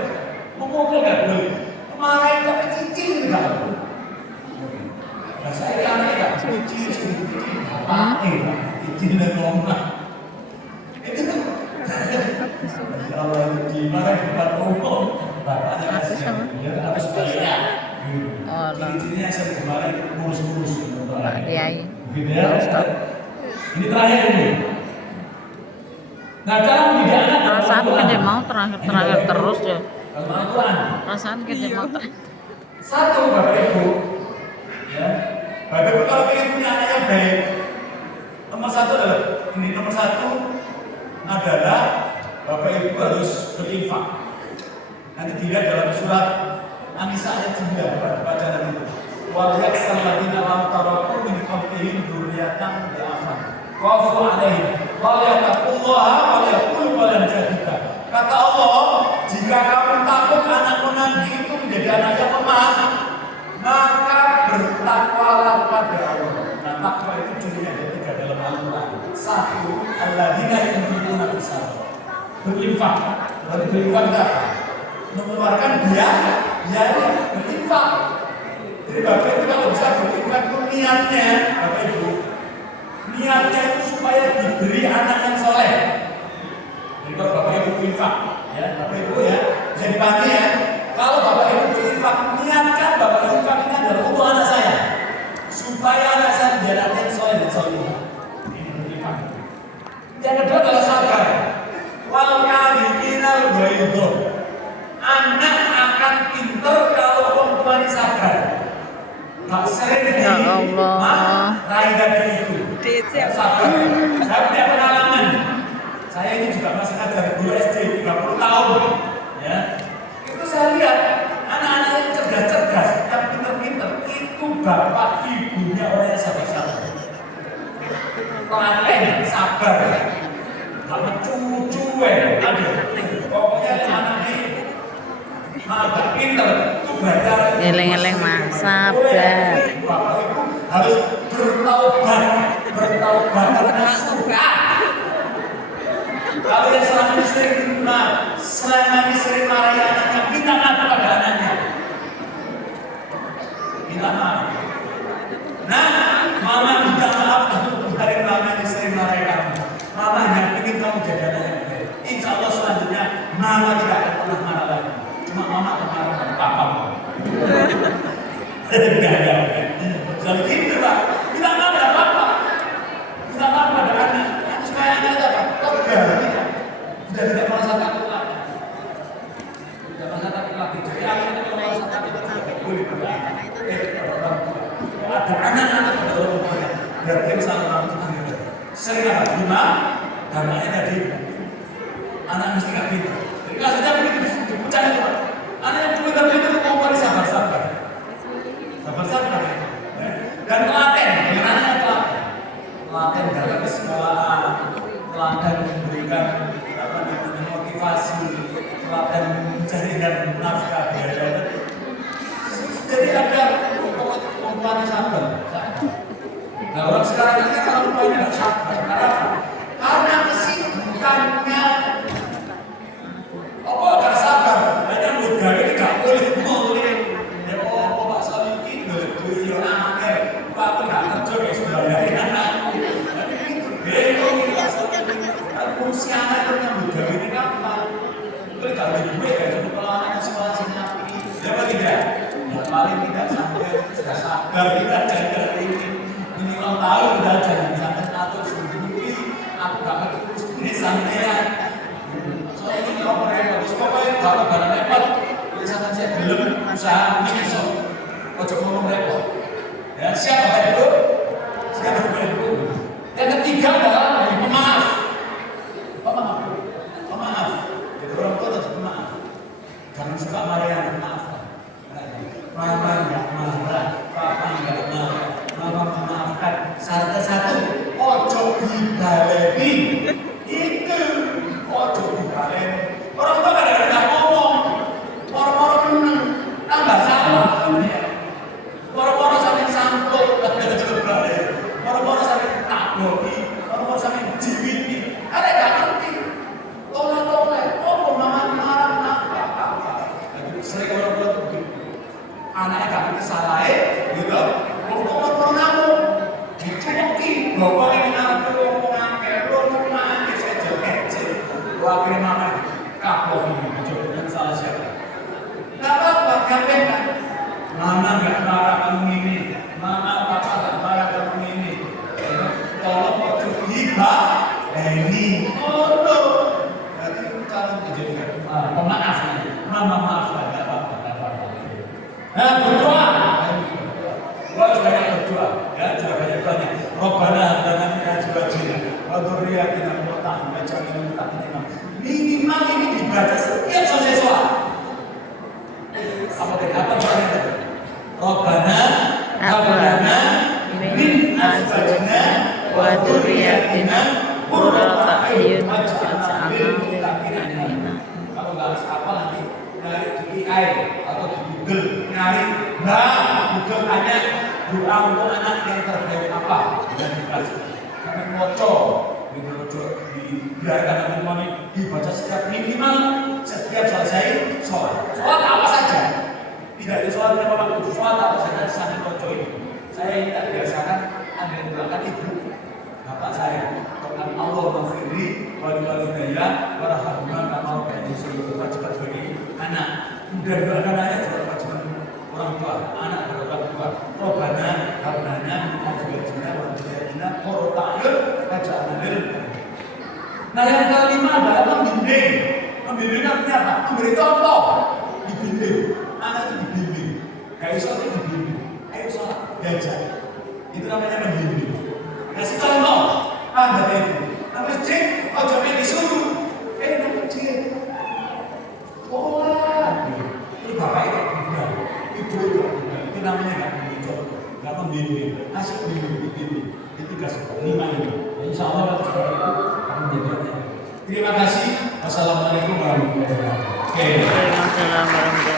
memukul nggak boleh, kemarin tapi cicil nggak boleh. Nah saya tanya cicil, apa cicil dan ngomong itu kan? Ya Allah itu gimana di depan umum, bapaknya harus bayar. Cicinya sering kemarin kurus-kurus Pak Kiai. gitu ya. Ini terakhir ini. Nah, cara mendidik anak Perasaan kita mau terakhir terus ya. Al-Quran. Perasaan kita mau Satu Bapak Ibu, ya. Bapak Ibu kalau ingin punya anak yang baik, nomor satu adalah Bapak Ibu harus berinfak. Nanti dilihat dalam surat An-Nisa ayat 9 baca nanti. Wal yaksal ladina lam taraku min khalqihim dzurriyyatan dha'afan. Qafu 'alaihim wal yattaqullaha wal yaqulu qalan sadida. Kata Allah, jika kamu takut anakmu nanti itu menjadi anak yang lemah, maka bertakwalah pada Allah. Nah, takwa itu cirinya ada 3 dalam Al-Quran. 1, alladzina yunfiquna fis-sarra. Berinfak. Berinfak apa? Mengeluarkan biaya berinfak. Jadi Bapak Ibu kalau bisa berinfak itu niatnya, Bapak Ibu, niatnya itu supaya diberi anak yang soleh. Jadi kalau Bapak Ibu berinfak, ya Bapak Ibu ya, bisa dipahami ya. Kalau Bapak Ibu berinfak, niatkan Bapak Ibu berinfak ini adalah untuk anak saya, supaya anak saya menjadi anak yang soleh dan soleh. Ini berinfak. Yang kedua adalah sabar. Wal kadhiminal ghaidh. Anak akan pinter kalau orang tuanya sabar. Gak sering Ya Allah. Rai tadi itu sabar. Saya punya pengalaman. Saya ini juga masih ngajar guru SD 30 tahun. Ya, itu saya lihat anak-anak yang cerdas-cerdas, yang pinter-pinter itu bapak ibunya orang yang sabar-sabar. Telaten, sabar. Gak cucu-cuwe. Aduh, pokoknya anak ini agak pinter itu belajar. Eleng-eleng Mas, sabar. Bapak Ibu harus bertaubat karena suka. Kalau yang selama ini sering marahi anaknya, minta maaf pada anaknya. Minta maaf. Nah, mama minta maaf untuk hari mama yang sering marahi kamu. Mama hanya ingin kamu jadi anak yang baik. Insya Allah selanjutnya mama tidak akan pernah marah lagi. Cuma mama akan marah pada papa. Enggak. Jadi gitu Pak. Minta maaf pada papa. Minta maaf pada anak. Nanti supaya anak apa? Tegar. Sudah tidak merasa takut lagi. Tidak merasa takut lagi. Jadi akhirnya kalau merasa takut lagi boleh berdoa. Ada anak-anak pada orang tuanya. Berarti salah orang tuanya. Sering apa? Cuma dampaknya tadi anak mesti nggak pintar. Jadi kasusnya begitu dipucah itu. Anak yang pintar-pintar mau pada sabar-sabar. Sabar-sabar. Dan telaten, dengan anaknya telaten. Telaten dalam kesekolahan, telaten memberikan motivasi, telaten mencarikan nafkah biaya. Jadi ada umpan sabar. Nah orang sekarang ini kan kalau umpamanya nggak sabar, karena kesibukannya. Apa nggak sabar? Hanya muda ini nggak boleh. Ya oh Pak Soliki dulu anaknya, Pak aku nggak kerja kayak sebenarnya anakku. Tapi itu bingung ini Pak Soliki. Fungsi anak itu yang muda ini apa? Itu nggak boleh duit ya. Kalau anaknya sekolah sini ya apa tidak? Ya paling tidak sampai sudah sabar kita jaga ini. Minimal tahu udah jangan sampai atur sendiri. Aku gak terus ini santai. Soalnya ini kalau repot, pokoknya kalau barang repot, misalkan saya belum usaha misal, ojo ngomong repot. Ya siap Bapak Ibu? Siap Bapak Ibu? Yang ketiga adalah pemaaf. Pemaaf. Jadi orang tua harus pemaaf. Jangan suka marah yang pemaaf. Mama nggak marah, papa nggak marah. Mama memaafkan. Satu, ojo dibaleni. Itu ojo dibaleni. Orang tua kadang-kadang ngomong, orang-orang menang sekarang dijadikan pemaaf, mama maaf lah, nggak apa-apa, nggak apa-apa. Nah, berdoa, doa juga banyak berdoa, ya juga banyak doanya. Robbana hablana min azwajina wa dzurriyyatina qurrata a'yun waj'alna lil muttaqina imama. Minimal ini dibaca setiap selesai sholat. Apa tadi? Apa doanya? Robbana hablana min azwajina wa dzurriyyatina qurrata a'yun waj'alna lil muttaqina imama. Kalau nggak harus apa nanti nyari di AI atau di Google nyari Google tanya doa untuk anak yang terbaik apa dan dikasih. Karena moco dibiarkan nanti dibaca setiap minimal setiap selesai sholat. Sholat apa saja? Tidak ada sholat yang memang khusus, sholat apa saja di sana moco ini. Saya ini tak biasakan Anda doakan ibu bapak saya. Doakan Allah maghfirli walidayya warhamhuma kama rabbayani shaghira. Cepat bagi anak. Mudah doakan anak juga kewajiban orang tua, anak dan orang tua. Robbana hablana min azwajina wa dzurriyyatina qurrata a'yun waj'alna lil muttaqina. Nah yang kelima adalah membimbing. Membimbing artinya apa? Memberi contoh. Dibimbing. Anak itu dibimbing. Gak iso itu dibimbing. Ayo sholat, belajar. Itu namanya membimbing. Kasih contoh. Anda itu. Nah masjid, ojo disuruh. Nang masjid. Sholat. Ini bapak itu juga. Ibu itu. Itu namanya gak memberi contoh. Gak membimbing. Kasih bimbing. Itu kasih 5 ini. Insya Allah terima kasih. Wassalamualaikum warahmatullahi wabarakatuh. Waalaikumsalam warahmatullahi wabarakatuh.